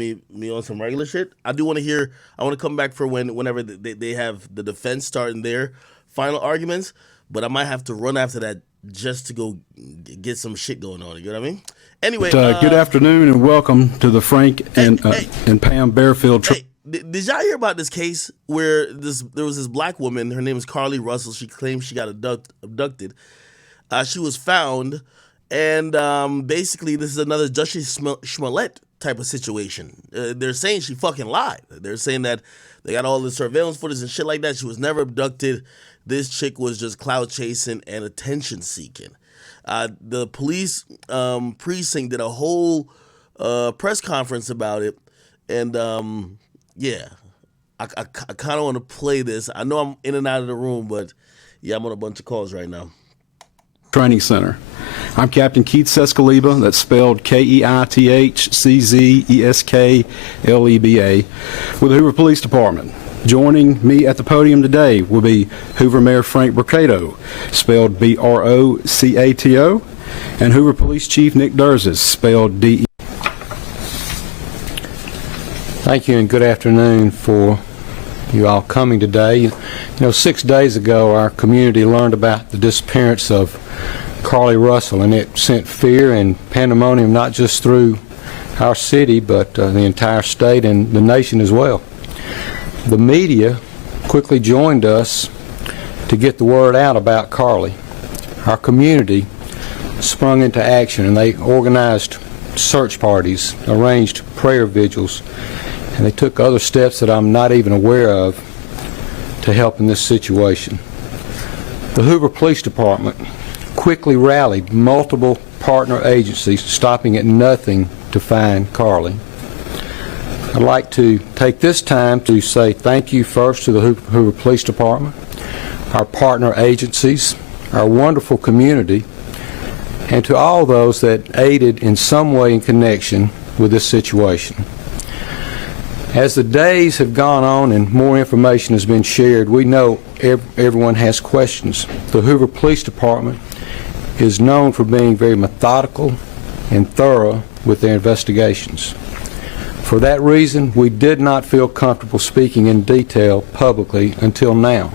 me on some regular shit. I do want to hear. I want to come back for whenever they have the defense starting their final arguments. But I might have to run after that just to go get some shit going on. You know what I mean? Anyway, good afternoon and welcome to the Frank and Pam Bearfield. Did y'all hear about this case where there was this black woman? Her name is Carlee Russell. She claims she got abducted. She was found, and basically this is another Jussie Smollett type of situation. They're saying she fucking lied. They're saying that they got all the surveillance footage and shit like that. She was never abducted. This chick was just clout chasing and attention seeking. The police precinct did a whole press conference about it, and I kind of want to play this. I know I'm in and out of the room, but yeah, I'm on a bunch of calls right now. Training Center. I'm Captain Keith Sescaleba, that's spelled Keithsescaleba, with the Hoover Police Department. Joining me at the podium today will be Hoover Mayor Frank Brocato, spelled Brocato, and Hoover Police Chief Nick Durzis, spelled DE. Thank you and good afternoon for you all coming today. You know, 6 days ago our community learned about the disappearance of Carlee Russell, and it sent fear and pandemonium not just through our city but the entire state and the nation as well. The media quickly joined us to get the word out about Carlee. Our community sprung into action and they organized search parties, arranged prayer vigils, and they took other steps that I'm not even aware of to help in this situation. The Hoover Police Department quickly rallied multiple partner agencies, stopping at nothing to find Carlee. I'd like to take this time to say thank you first to the Hoover Police Department, our partner agencies, our wonderful community, and to all those that aided in some way in connection with this situation. As the days have gone on and more information has been shared, we know everyone has questions. The Hoover Police Department is known for being very methodical and thorough with their investigations. For that reason, we did not feel comfortable speaking in detail publicly until now.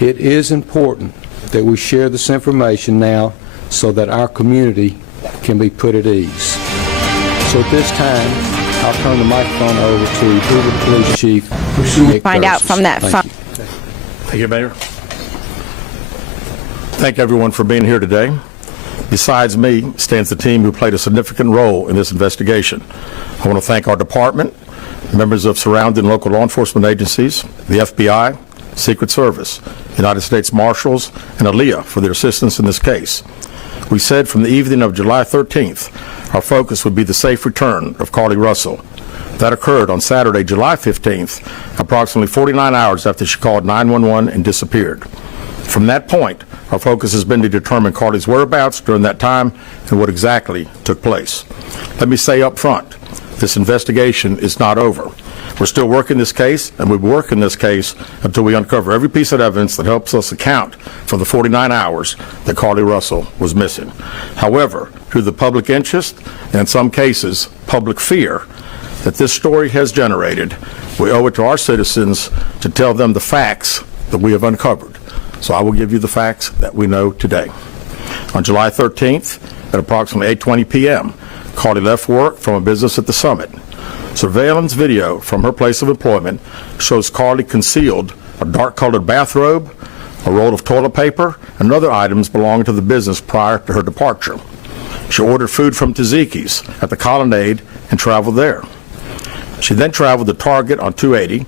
It is important that we share this information now so that our community can be put at ease. So at this time, I'll turn the microphone over to Hoover Police Chief Nick Find out from that phone. Thank you, Mayor. Thank everyone for being here today. Besides me stands the team who played a significant role in this investigation. I want to thank our department, members of surrounding local law enforcement agencies, the FBI, Secret Service, United States Marshals, and ALEA for their assistance in this case. We said from the evening of July 13th, our focus would be the safe return of Carlee Russell. That occurred on Saturday, July 15th, approximately 49 hours after she called 911 and disappeared. From that point, our focus has been to determine Carlee's whereabouts during that time and what exactly took place. Let me say up front, this investigation is not over. We're still working this case, and we'll be working this case until we uncover every piece of evidence that helps us account for the 49 hours that Carlee Russell was missing. However, through the public interest, and in some cases, public fear that this story has generated, we owe it to our citizens to tell them the facts that we have uncovered. So I will give you the facts that we know today. On July 13th, at approximately 8:20 p.m., Carlee left work from a business at the Summit. Surveillance video from her place of employment shows Carlee concealed a dark-colored bathrobe, a roll of toilet paper, and other items belonging to the business prior to her departure. She ordered food from Tzatziki's at the Colonnade and traveled there. She then traveled to Target on 280,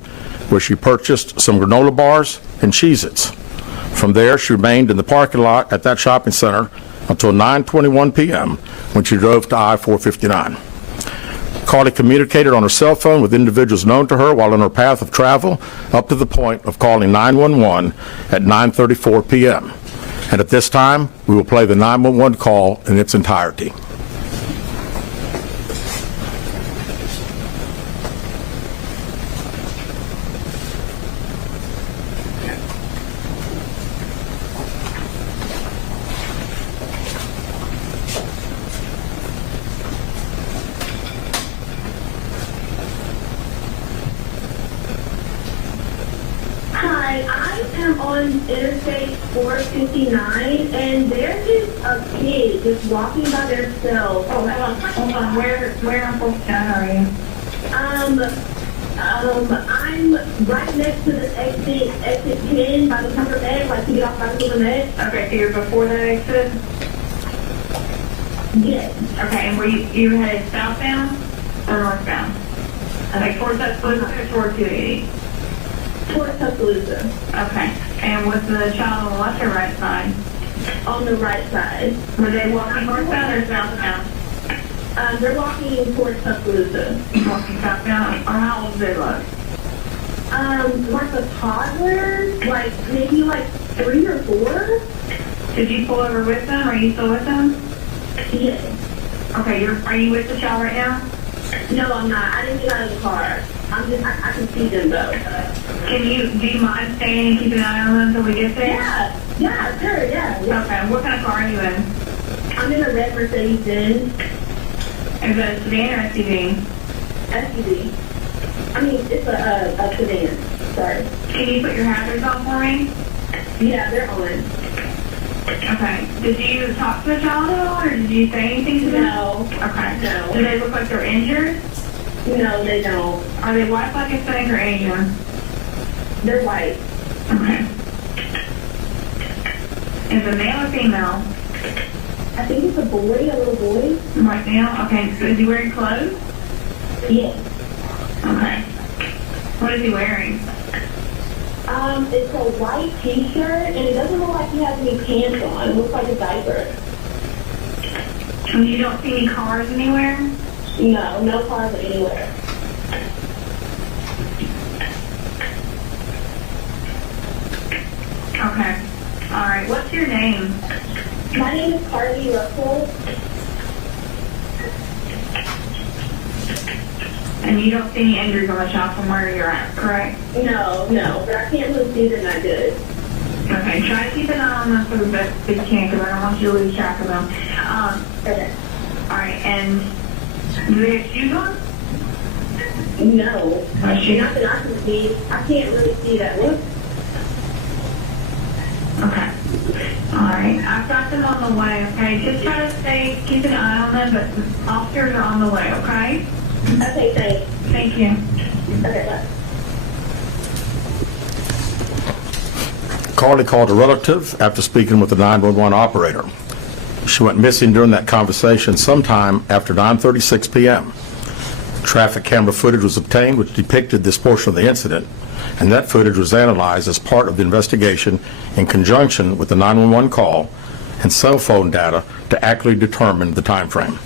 where she purchased some granola bars and Cheez-Its. From there, she remained in the parking lot at that shopping center until 9:21 p.m. when she drove to I-459. Carlee communicated on her cell phone with individuals known to her while on her path of travel up to the point of calling 911 at 9:34 p.m. And at this time, we will play the 911 call in its entirety. Hi, I am on Interstate 459, and there is a kid just walking by themselves. Oh, hold on. Where on 459 are you? I'm right next to the exit 10 by the Pepper Egg, like to get off by the Pepper Egg. Okay, so you're before that exit? Yes. Okay, and were you headed southbound or northbound? Like towards Tuscaloosa or towards 280? Towards Tuscaloosa. Okay, and was the child on the left or right side? On the right side. Were they walking northbound or southbound? They're walking towards Tuscaloosa. Walking southbound, or how old do they look? Like a toddler, like maybe like 3 or 4. Did you pull over with them? Are you still with them? Yes. Okay, are you with the child right now? No, I'm not. I didn't get out of the car. I can see them though. Do you mind staying and keeping an eye on them until we get there? Yeah, sure, yeah. Okay, what kind of car are you in? I'm in a red Mercedes-Benz Is that a sedan or SUV? SUV. I mean, it's a sedan. Sorry. Can you put your hazards on for me? Yeah, they're on. Okay. Did you talk to the child at all, or did you say anything to them? No. Okay. No. Do they look like they're injured? No, they don't. Are they white, black, Hispanic, or Asian? They're white. Okay. Is it male or female? I think it's a boy, a little boy. White male? Okay. So is he wearing clothes? Yes. Okay. What is he wearing? It's a white t-shirt, and it doesn't look like he has any pants on. It looks like a diaper. And you don't see any cars anywhere? No, no cars anywhere. Okay. All right. What's your name? My name is Carlee Russell. And you don't see any injuries on the child from where you're at, correct? No, but I can't really see them that good. Okay, try to keep an eye on them for the best that you can, because I don't want you to lose track of them. Okay. All right, and do they have shoes on? No. Not that I can see. I can't really see that. Look. Okay. All right, I've got them on the way, okay? Just try to keep an eye on them, but officers are on the way, okay? Okay, thanks. Thank you. Okay, bye. Carlee called a relative after speaking with the 911 operator. She went missing during that conversation sometime after 9:36 p.m. Traffic camera footage was obtained which depicted this portion of the incident, and that footage was analyzed as part of the investigation in conjunction with the 911 call and cell phone data to accurately determine the time frame.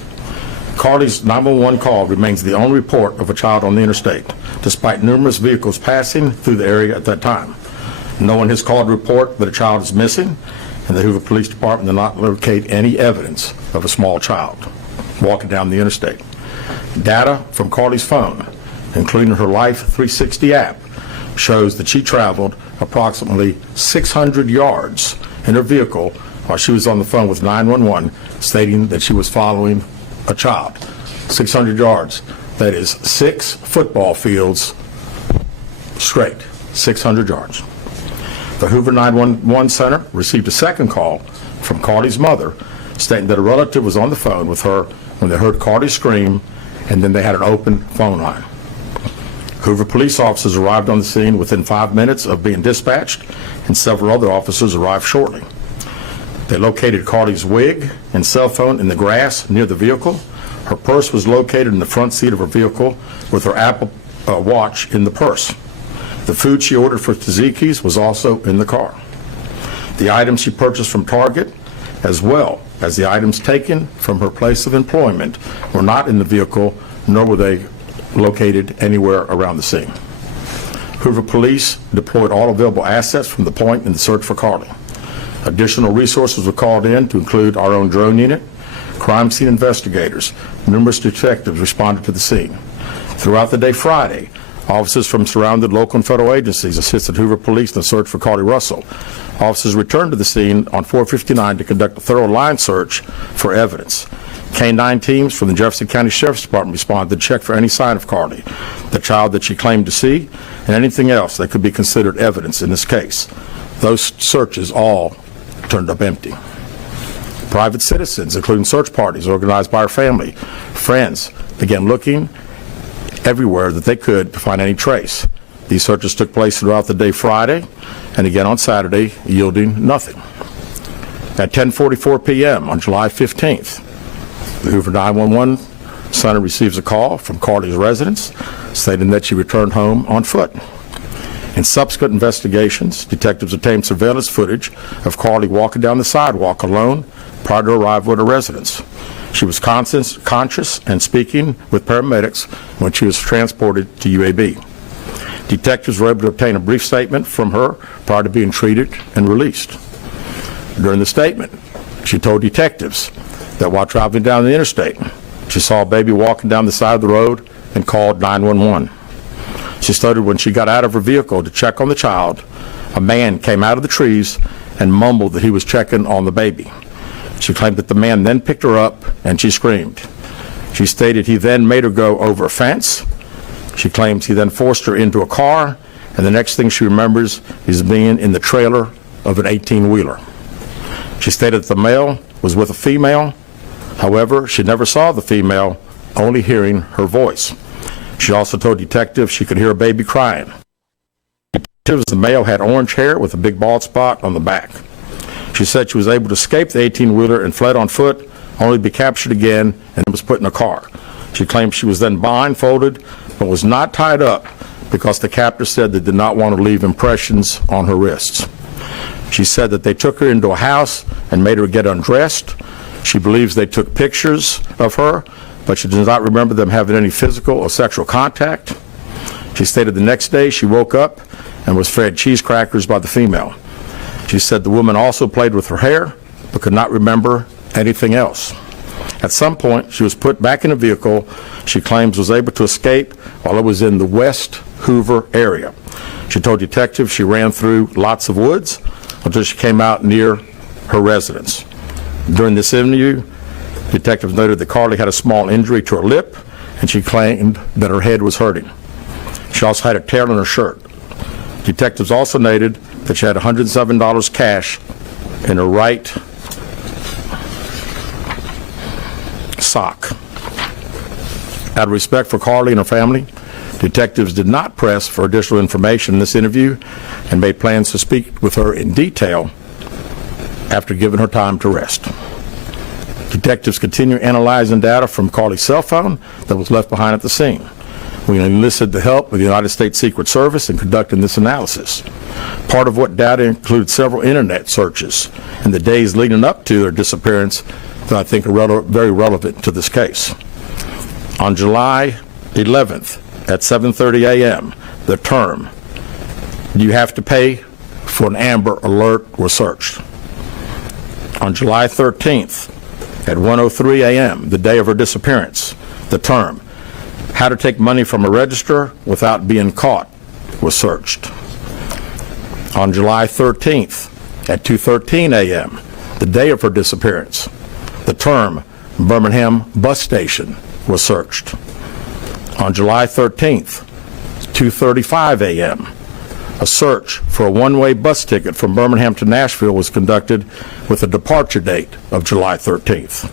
Carlee's 911 call remains the only report of a child on the interstate, despite numerous vehicles passing through the area at that time. No one has called to report that a child is missing, and the Hoover Police Department did not locate any evidence of a small child walking down the interstate. Data from Carlee's phone, including her Life 360 app, shows that she traveled approximately 600 yards in her vehicle while she was on the phone with 911, stating that she was following a child. 600 yards. That is 6 football fields straight. 600 yards. The Hoover 911 Center received a second call from Carlee's mother stating that a relative was on the phone with her when they heard Carlee scream, and then they had an open phone line. Hoover police officers arrived on the scene within 5 minutes of being dispatched, and several other officers arrived shortly. They located Carlee's wig and cell phone in the grass near the vehicle. Her purse was located in the front seat of her vehicle with her Apple Watch in the purse. The food she ordered for Tzatziki's was also in the car. The items she purchased from Target, as well as the items taken from her place of employment, were not in the vehicle, nor were they located anywhere around the scene. Hoover police deployed all available assets from the point in the search for Carlee. Additional resources were called in to include our own drone unit, crime scene investigators. Numerous detectives responded to the scene. Throughout the day Friday, officers from surrounding local and federal agencies assisted Hoover police in the search for Carlee Russell. Officers returned to the scene on 459 to conduct a thorough line search for evidence. K-9 teams from the Jefferson County Sheriff's Department responded to check for any sign of Carlee. the child that she claimed to see, and anything else that could be considered evidence in this case. Those searches all turned up empty. Private citizens, including search parties organized by her family, friends, began looking everywhere that they could to find any trace. These searches took place throughout the day Friday and again on Saturday, yielding nothing. At 10:44 p.m. on July 15th, the Hoover 911 center receives a call from Carlee's residence stating that she returned home on foot. In subsequent investigations, detectives obtained surveillance footage of Carlee walking down the sidewalk alone prior to arrival at her residence. She was conscious and speaking with paramedics when she was transported to UAB. Detectives were able to obtain a brief statement from her prior to being treated and released. During the statement, she told detectives that while traveling down the interstate, she saw a baby walking down the side of the road and called 911. She stated when she got out of her vehicle to check on the child, a man came out of the trees and mumbled that he was checking on the baby. She claimed that the man then picked her up and she screamed. She stated he then made her go over a fence. She claims he then forced her into a car, and the next thing she remembers is being in the trailer of an 18-wheeler. She stated that the male was with a female. However, she never saw the female, only hearing her voice. She also told detectives she could hear a baby crying. Detectives, the male had orange hair with a big bald spot on the back. She said she was able to escape the 18-wheeler and fled on foot, only to be captured again and was put in a car. She claimed she was then blindfolded but was not tied up because the captor said they did not want to leave impressions on her wrists. She said that they took her into a house and made her get undressed. She believes they took pictures of her, but she does not remember them having any physical or sexual contact. She stated the next day she woke up and was fed cheese crackers by the female. She said the woman also played with her hair, but could not remember anything else. At some point, she was put back in a vehicle she claims was able to escape while it was in the West Hoover area. She told detectives she ran through lots of woods until she came out near her residence. During this interview, detectives noted that Carlee had a small injury to her lip, and she claimed that her head was hurting. She also had a tear in her shirt. Detectives also noted that she had $107 cash in her right sock. Out of respect for Carlee and her family, detectives did not press for additional information in this interview and made plans to speak with her in detail after giving her time to rest. Detectives continue analyzing data from Carlee's cell phone that was left behind at the scene. We enlisted the help of the United States Secret Service in conducting this analysis. Part of what data included several internet searches in the days leading up to their disappearance that I think are very relevant to this case. On July 11th at 7:30 a.m., the term, "You have to pay for an Amber Alert," was searched. On July 13th at 1:03 a.m., the day of her disappearance, the term, "How to take money from a register without being caught," was searched. On July 13th at 2:13 a.m., the day of her disappearance, the term, "Birmingham Bus Station," was searched. On July 13th, 2:35 a.m., a search for a one-way bus ticket from Birmingham to Nashville was conducted with a departure date of July 13th.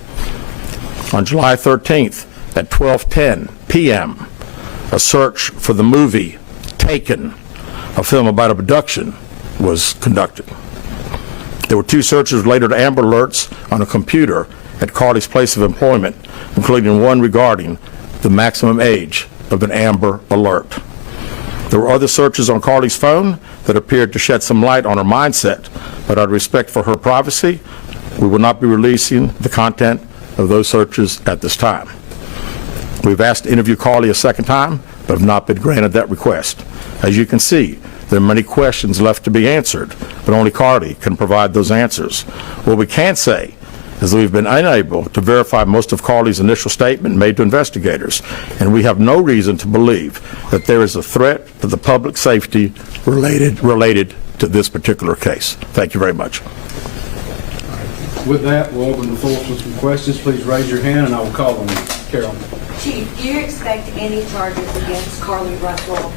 On July 13th at 12:10 p.m., a search for the movie Taken, a film about abduction, was conducted. There were two searches related to Amber Alerts on a computer at Carlee's place of employment, including one regarding the maximum age of an Amber Alert. There were other searches on Carlee's phone that appeared to shed some light on her mindset, but out of respect for her privacy, we will not be releasing the content of those searches at this time. We've asked to interview Carlee a second time, but have not been granted that request. As you can see, there are many questions left to be answered, but only Carlee can provide those answers. What we can say is that we've been unable to verify most of Carlee's initial statement made to investigators, and we have no reason to believe that there is a threat to the public safety related to this particular case. Thank you very much. With that, we'll open the floor for some questions. Please raise your hand and I will call on you. Carol. Chief, do you expect any charges against Carlee Russell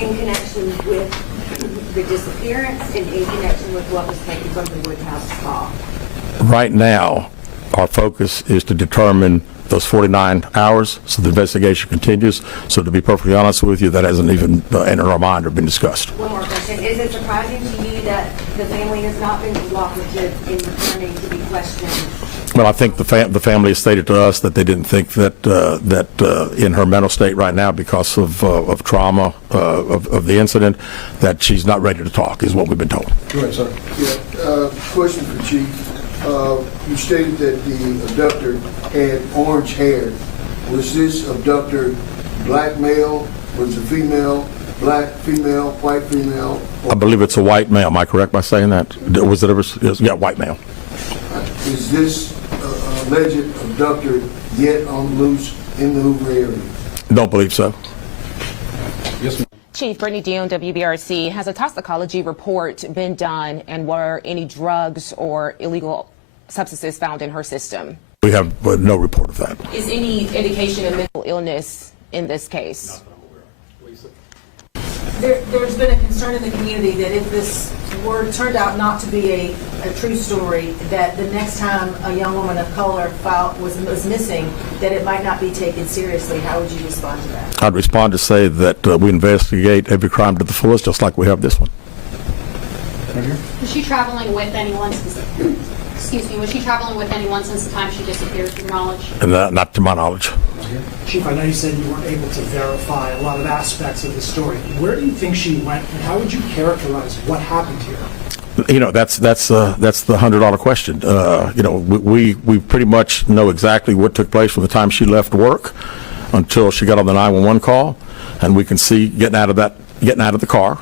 in connection with the disappearance and in connection with what was taken from the Woodhouse spa? Right now, our focus is to determine those 49 hours, so the investigation continues. So to be perfectly honest with you, that hasn't even entered our mind or been discussed. One more question. Is it surprising to you that the family has not been cooperative in returning to be questioned? Well, I think the family has stated to us that they didn't think that in her mental state right now, because of trauma of the incident, that she's not ready to talk, is what we've been told. Go ahead, sir. Yeah, question for Chief. You stated that the abductor had orange hair. Was this abductor black male? Was it female? Black female? White female? I believe it's a white male. Am I correct by saying that? Was it ever? Yeah, white male. Is this alleged abductor yet on loose in the Hoover area? Don't believe so. Yes, ma'am. Chief Brittany Dion, WBRC. Has a toxicology report been done, and were any drugs or illegal substances found in her system? We have no report of that. Is any indication of mental illness in this case? There's been a concern in the community that if this turned out not to be a true story, that the next time a young woman of color was missing, that it might not be taken seriously. How would you respond to that? I'd respond to say that we investigate every crime to the fullest, just like we have this one. Was she traveling with anyone? Excuse me. Was she traveling with anyone since the time she disappeared, to your knowledge? And not to my knowledge. Chief, I know you said you weren't able to verify a lot of aspects of the story. Where do you think she went, and how would you characterize what happened to her? You know, that's the $100 question. You know, we pretty much know exactly what took place from the time she left work until she got on the 911 call, and we can see getting out of the car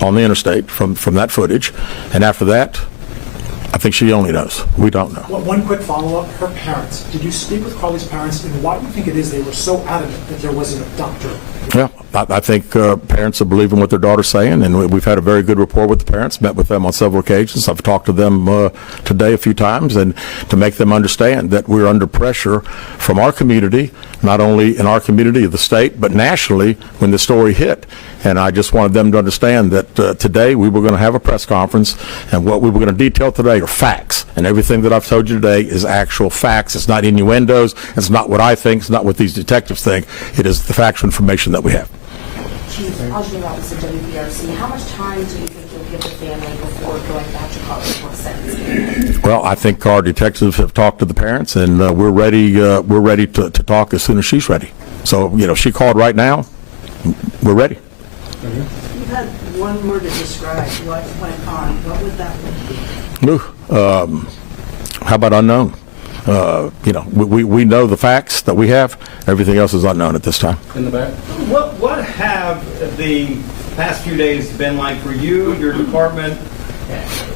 on the interstate from that footage. And after that, I think she only knows. We don't know. Well, one quick follow-up. Her parents. Did you speak with Carlee's parents, and why do you think it is they were so adamant that there was an abductor? Yeah, I think parents are believing what their daughter's saying, and we've had a very good rapport with the parents, met with them on several occasions. I've talked to them today a few times, and to make them understand that we're under pressure from our community, not only in our community of the state, but nationally when the story hit. And I just wanted them to understand that today we were going to have a press conference, and what we were going to detail today are facts. And everything that I've told you today is actual facts. It's not innuendos. It's not what I think. It's not what these detectives think. It is the factual information that we have. Chief, Audrey Robinson, WBRC. How much time do you think you'll give the family before going back to Carlee for sentencing? Well, I think our detectives have talked to the parents, and we're ready. We're ready to talk as soon as she's ready. So, you know, she called right now. We're ready. You've had one word to describe what went on. What would that be? How about unknown? You know, we know the facts that we have. Everything else is unknown at this time. In the back. What have the past few days been like for you, your department?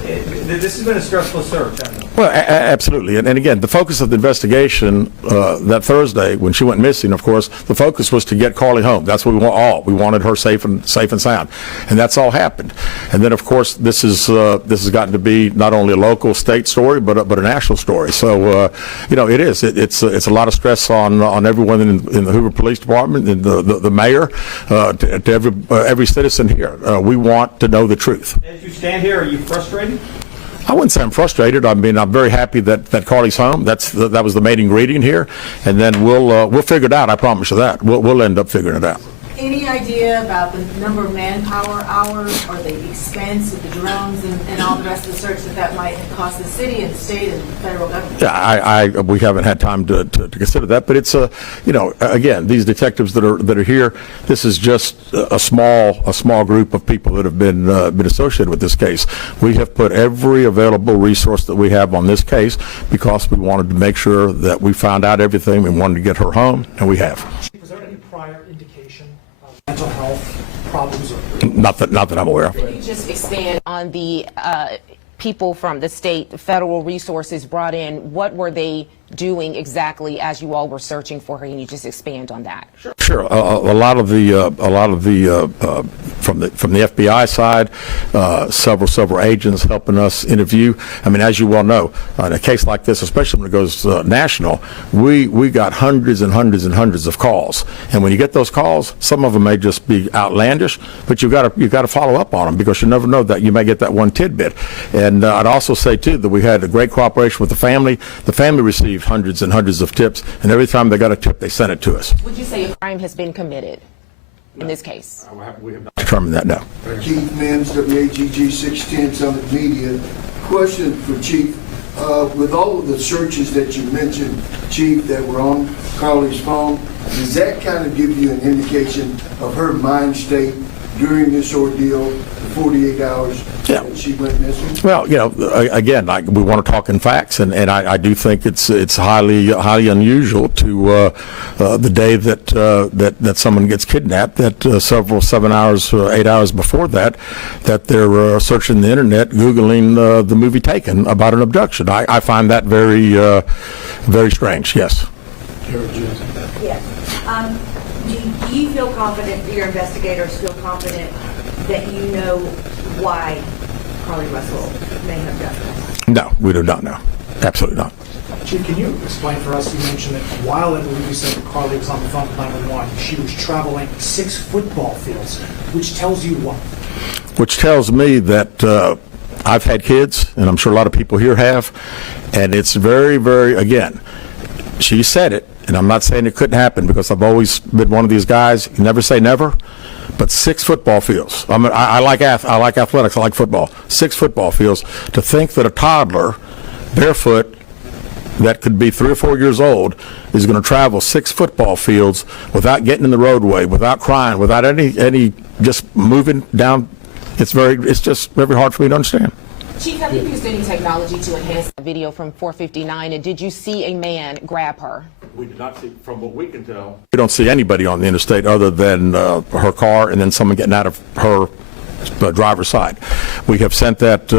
This has been a stressful search, hasn't it? Well, absolutely. And again, the focus of the investigation that Thursday, when she went missing, of course, the focus was to get Carlee home. That's what we want all. We wanted her safe and sound. And that's all happened. And then, of course, this has gotten to be not only a local, state story, but a national story. So, you know, it is. It's a lot of stress on everyone in the Hoover Police Department, and the mayor, to every citizen here. We want to know the truth. As you stand here, are you frustrated? I wouldn't say I'm frustrated. I mean, I'm very happy that Carlee's home. That was the main ingredient here, and then we'll figure it out. I promise you that. We'll end up figuring it out. Any idea about the number of manpower hours or the expense of the drones and all the rest of the search that might have cost the city and the state and the federal government? Yeah, we haven't had time to consider that, but it's you know, again, these detectives that are here, this is just a small group of people that have been associated with this case. We have put every available resource that we have on this case because we wanted to make sure that we found out everything. We wanted to get her home, and we have. Was there any prior indication of mental health problems? Not that I'm aware of. Can you just expand on the people from the state, federal resources brought in? What were they doing exactly as you all were searching for her? Can you just expand on that? Sure. A lot of the from the FBI side, several agents helping us interview. I mean, as you well know, in a case like this, especially when it goes national, we got hundreds and hundreds of calls. And when you get those calls, some of them may just be outlandish, but you've got to follow up on them, because you never know that you may get that one tidbit. And I'd also say too that we had a great cooperation with the family. The family received hundreds and hundreds of tips, and every time they got a tip, they sent it to us. Would you say a crime has been committed in this case? We have not determined that, no. Keith Mims, WAGG 610 Summit Media. Question for Chief. With all of the searches that you mentioned, Chief, that were on Carlee's phone, does that kind of give you an indication of her mind state during this ordeal, the 48 hours that she went missing? Well, again, we want to talk in facts, and I do think it's highly unusual to the day that someone gets kidnapped, that several 7 hours, 8 hours before that they're searching the internet, Googling the movie Taken about an abduction. I find that very strange. Yes. Yes. Do you feel confident, do your investigators feel confident that you know why Carlee Russell may have done this? No, we do not know. Absolutely not. Chief, can you explain for us, you mentioned that while I believe you said that Carlee was on the phone with 911, she was traveling 6 football fields, which tells you what? Which tells me that I've had kids, and I'm sure a lot of people here have, and it's very, again, she said it, and I'm not saying it couldn't happen, because I've always been one of these guys, you never say never, but 6 football fields. I like athletics, I like football. 6 football fields. To think that a toddler, barefoot, that could be 3 or 4 years old, is going to travel 6 football fields without getting in the roadway, without crying, without any just moving down, it's just very hard for me to understand. Chief, have you used any technology to enhance the video from 459, and did you see a man grab her? We did not see, from what we can tell. We don't see anybody on the interstate other than her car and then someone getting out of her driver's side. We have sent that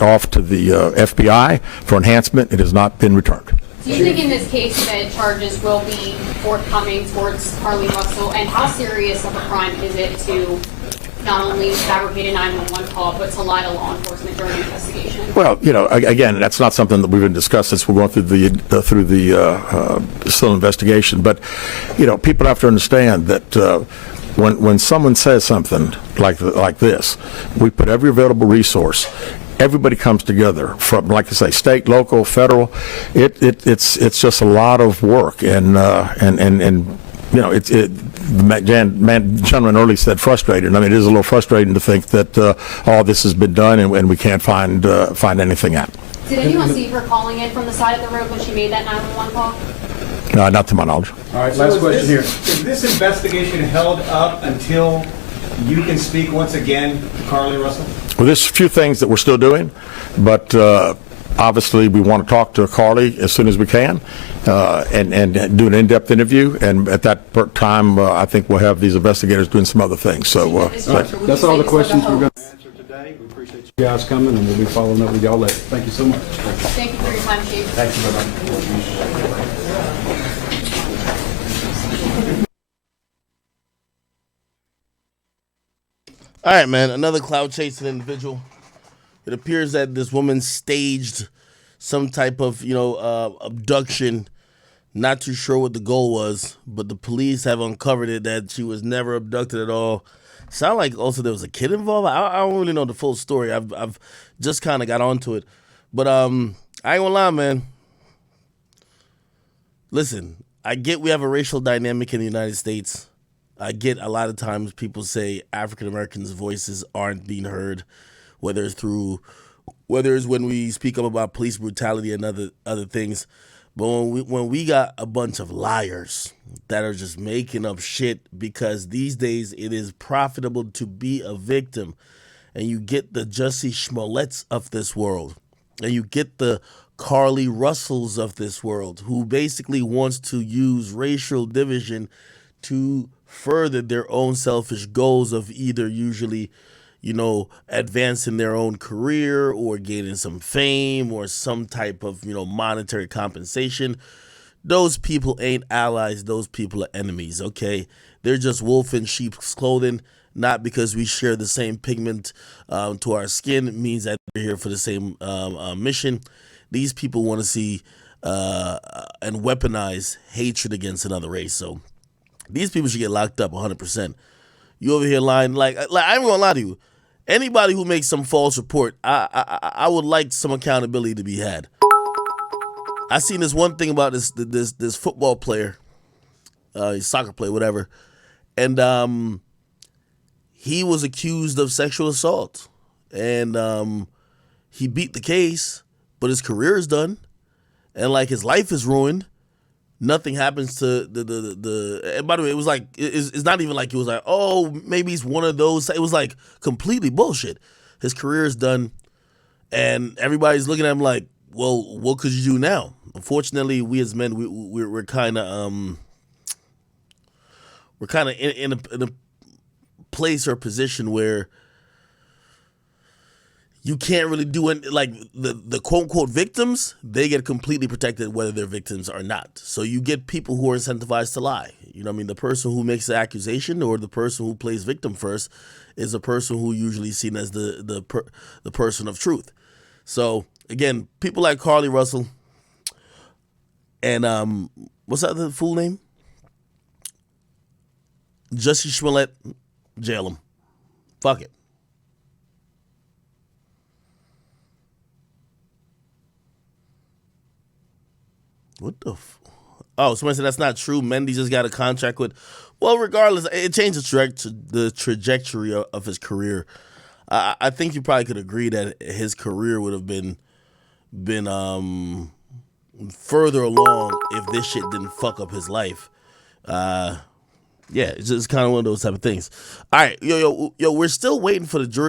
off to the FBI for enhancement. It has not been returned. Do you think in this case that charges will be forthcoming towards Carlee Russell, and how serious of a crime is it to not only fabricate a 911 call, but to lie to law enforcement during the investigation? Well, again, that's not something that we've been discussed since we're going through the still investigation. But, people have to understand that when someone says something like this, we put every available resource. Everybody comes together from, like I say, state, local, federal. It's just a lot of work, and the gentleman earlier said frustrated. I mean, it is a little frustrating to think that all this has been done and we can't find anything out. Did anyone see her calling in from the side of the road when she made that 911 call? No, not to my knowledge. All right, last question here. Is this investigation held up until you can speak once again to Carlee Russell? Well, there's a few things that we're still doing, but obviously we want to talk to Carlee as soon as we can and do an in-depth interview. And at that time, I think we'll have these investigators doing some other things. So that's all the questions we're going to answer today. We appreciate you guys coming, and we'll be following up with y'all later. Thank you so much. Thank you for your time, Chief. Thank you very much. All right, man. Another cloud chasing individual. It appears that this woman staged some type of, abduction. Not too sure what the goal was, but the police have uncovered it that she was never abducted at all. Sound like also there was a kid involved. I don't really know the full story. I've just kind of got onto it, but I ain't gonna lie, man. Listen, I get we have a racial dynamic in the United States. I get a lot of times people say African Americans' voices aren't being heard, whether it's when we speak up about police brutality and other things. But when we got a bunch of liars that are just making up shit, because these days it is profitable to be a victim, and you get the Jussie Smolletts of this world, and you get the Carlee Russells of this world, who basically wants to use racial division to further their own selfish goals of either usually, advancing their own career or gaining some fame or some type of, monetary compensation. Those people ain't allies. Those people are enemies, okay? They're just wolf in sheep's clothing, not because we share the same pigment to our skin. It means that we're here for the same mission. These people want to see and weaponize hatred against another race. So these people should get locked up 100%. You over here lying, like I ain't gonna lie to you. Anybody who makes some false report, I would like some accountability to be had. I seen this one thing about this football player, soccer player, whatever, and he was accused of sexual assault, and he beat the case, but his career is done, and like his life is ruined. Nothing happens to the. And by the way, it was like it's not even like it was like, oh, maybe he's one of those. It was like completely bullshit. His career is done, and everybody's looking at him like, well, what could you do now? Unfortunately, we as men, we're kind of in a place or position where you can't really do it. Like the quote unquote victims, they get completely protected whether they're victims or not. So you get people who are incentivized to lie. You know what I mean? The person who makes the accusation or the person who plays victim first is a person who usually seen as the person of truth. So again, people like Carlee Russell and what's that other fool name? Jussie Smollett, jail him. Fuck it. What the oh, somebody said that's not true. Mendy just got a contract with. Well, regardless, it changed the trajectory of his career. I think you probably could agree that his career would have been further along if this shit didn't fuck up his life. Yeah, it's just kind of one of those type of things. All right, yo, we're still waiting for the jury.